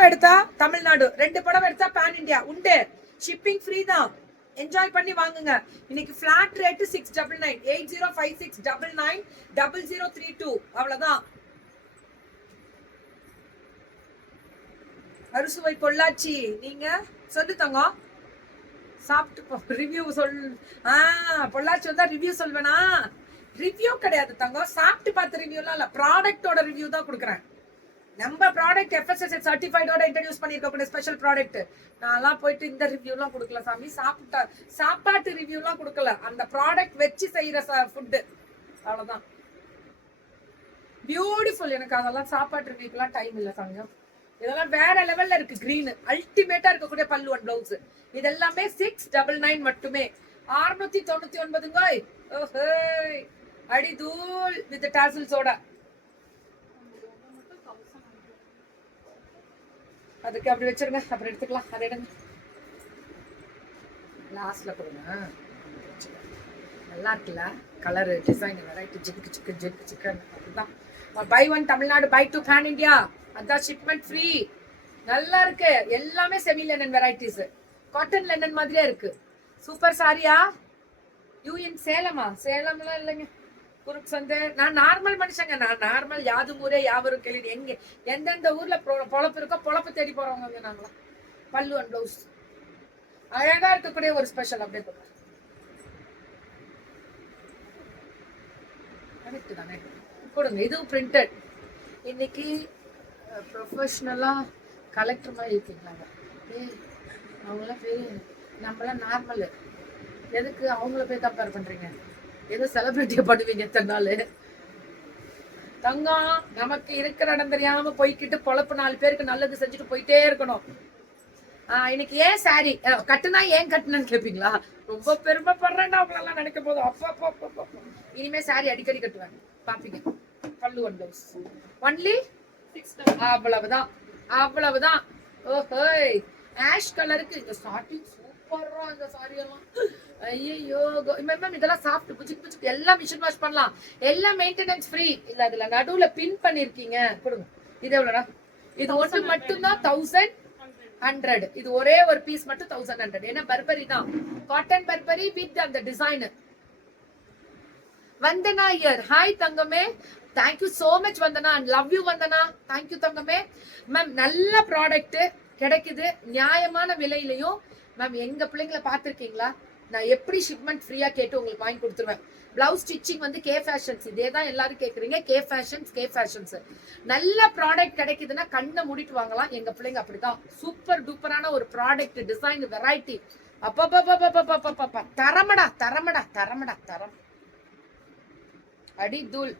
புடவை எடுத்தா தமிழ்நாடு, 2 புடவை எடுத்தா பேன் இந்தியா உண்டு. ஷிப்பிங் ஃப்ரீ தான். என்ஜாய் பண்ணி வாங்குங்க. இன்னைக்கு ஃபிளாட் ரேட் 699 8056990032. அவ்வளவுதான். அறுசுவை பொள்ளாச்சி நீங்க சொல்லு தங்கம். சாப்பிட்டு ரிவ்யூ பொள்ளாச்சி வந்தா ரிவ்யூ சொல்வேனா? ரிவ்யூ கிடையாது தங்கம், சாப்பிட்டு பார்த்த ரிவ்யூலாம் இல்ல, ப்ராடக்டோட ரிவ்யூ தான் கொடுக்குறேன். நம்ம ப்ராடக்ட் FSSAI சர்டிஃபைடோட இன்ட்ரடியூஸ் பண்ணிருக்கக்கூடிய ஸ்பெஷல் ப்ராடக்ட். நான்லாம் போயிட்டு இந்த ரிவ்யூலாம் கொடுக்கல சாமி. சாப்பாட்டு ரிவ்யூலாம் கொடுக்கல, அந்த ப்ராடக்ட் வச்சு செய்யற ஃபுட்டு. அவ்வளவுதான். பியூட்டிஃபுல். எனக்கு அதெல்லாம் சாப்பாட்டு ரிவ்யூக்கெல்லாம் டைம் இல்லை தங்கம். இதெல்லாம் வேற லெவல்ல இருக்கு. கிரீன் அல்டிமேட்டா இருக்கக்கூடிய பல்லு அண்ட் பிளவுஸ். இது எல்லாமே 699 மட்டுமே. 699ங்க. அடி தூள் வித் டாசல்ஸோட. அதுக்கு அப்படி வச்சிருங்க, அப்புறம் எடுத்துக்கலாம். அதை எடுங்க, லாஸ்ட்ல கொடுங்க. நல்லா இருக்குல்ல கலர், டிசைன், வெரைட்டி, ஜிக்கு சிக்கு ஜிக்கு சிக்கன். அதுதான் by 1 Tamil Nadu, by 2 pan India. அதான் ஷிப்மெண்ட் ஃப்ரீ. நல்லா இருக்கு. எல்லாமே semi linen varieties, cotton linen மாதிரியே இருக்கு. சூப்பர் சாரியா. யூஎன் சேலமா? சேலம்லாம் இல்லைங்க, குறுக்கு சந்தை. நான் நார்மல் மனுஷங்க. நான் நார்மல். யாதும் ஊரே யாவரும் கேள்வி. எங்க எந்தெந்த ஊர்ல பொழப்பு இருக்கோ பொழப்பு தேடி போறவங்க நாங்களாம். பல்லு அண்ட் பிளவுஸ் அழகா இருக்கக்கூடிய ஒரு ஸ்பெஷல். அப்படியே தானே கொடுங்க. இதுவும் பிரிண்டட். இன்னைக்கு ப்ரொஃபஷ்னலா கலெக்டர் மாதிரி இருக்கீங்களாங்க. அவங்களாம் பெரிய, நம்மளாம் நார்மல். எதுக்கு அவங்கள போய் கம்பேர் பண்றீங்க? ஏதோ செலிபிரிட்டியை பண்ணுவீங்க எத்தனை நாள். தங்கம், நமக்கு இருக்கிற இடம் தெரியாம போய்கிட்டு பொழப்பு 4 பேருக்கு நல்லது செஞ்சுட்டு போயிட்டே இருக்கணும். இன்னைக்கு ஏன் சாரி கட்டுனா ஏன் கட்டுனன்னு கேட்பீங்களா? ரொம்ப பெருமைப்படுறேன் அவங்களெல்லாம் நினைக்கும் போது. அப்பா இனிமே சாரி அடிக்கடி கட்டுவேன், பாப்பீங்க. பல்லு அண்ட் பிளவுஸ் ஒன்லி 6. அவ்வளவுதான், அவ்வளவுதான். ஓஹோய், ஆஷ் கலருக்கு இந்த ஸ்டார்டிங் சூப்பரா. இந்த சாரி எல்லாம் ஐயோ மேம், இதெல்லாம் சாஃப்ட் புஜிக் புஜிக். எல்லாம் மிஷின் வாஷ் பண்ணலாம், எல்லாம் மெயின்டெனன்ஸ் ஃப்ரீ. இல்ல அதுல நடுவுல பின் பண்ணிருக்கீங்க, கொடுங்க. இது எவ்வளோடா? இது ஒன்று மட்டும்தான் 1100. இது ஒரே ஒரு பீஸ் மட்டும் 1100. ஏன்னா பர்பரி தான், காட்டன் பர்பரி வித் அந்த டிசைன். வந்தனா இயர். ஹாய் தங்கமே, thank you so much Vandana. Love you Vandana. Thank you தங்கமே. மேம் நல்ல ப்ராடக்ட் கிடைக்குது நியாயமான விலையிலையும். மேம் எங்க பிள்ளைங்களை பார்த்துருக்கீங்களா? நான் எப்படி ஷிப்மெண்ட் ஃப்ரீயா கேட்டு உங்களுக்கு வாங்கி கொடுத்துருவேன். பிளவுஸ் ஸ்டிச்சிங் வந்து கே ஃபேஷன்ஸ். இதே தான் எல்லாரும் கேட்குறீங்க. K fashions. நல்ல ப்ராடக்ட் கிடைக்குதுன்னா கண்ணை மூடிட்டு வாங்கலாம். எங்க பிள்ளைங்க அப்படிதான். சூப்பர் டூப்பரான ஒரு ப்ராடக்ட், டிசைன், வெரைட்டி. அப்பா தரமடா. அடி தூள்.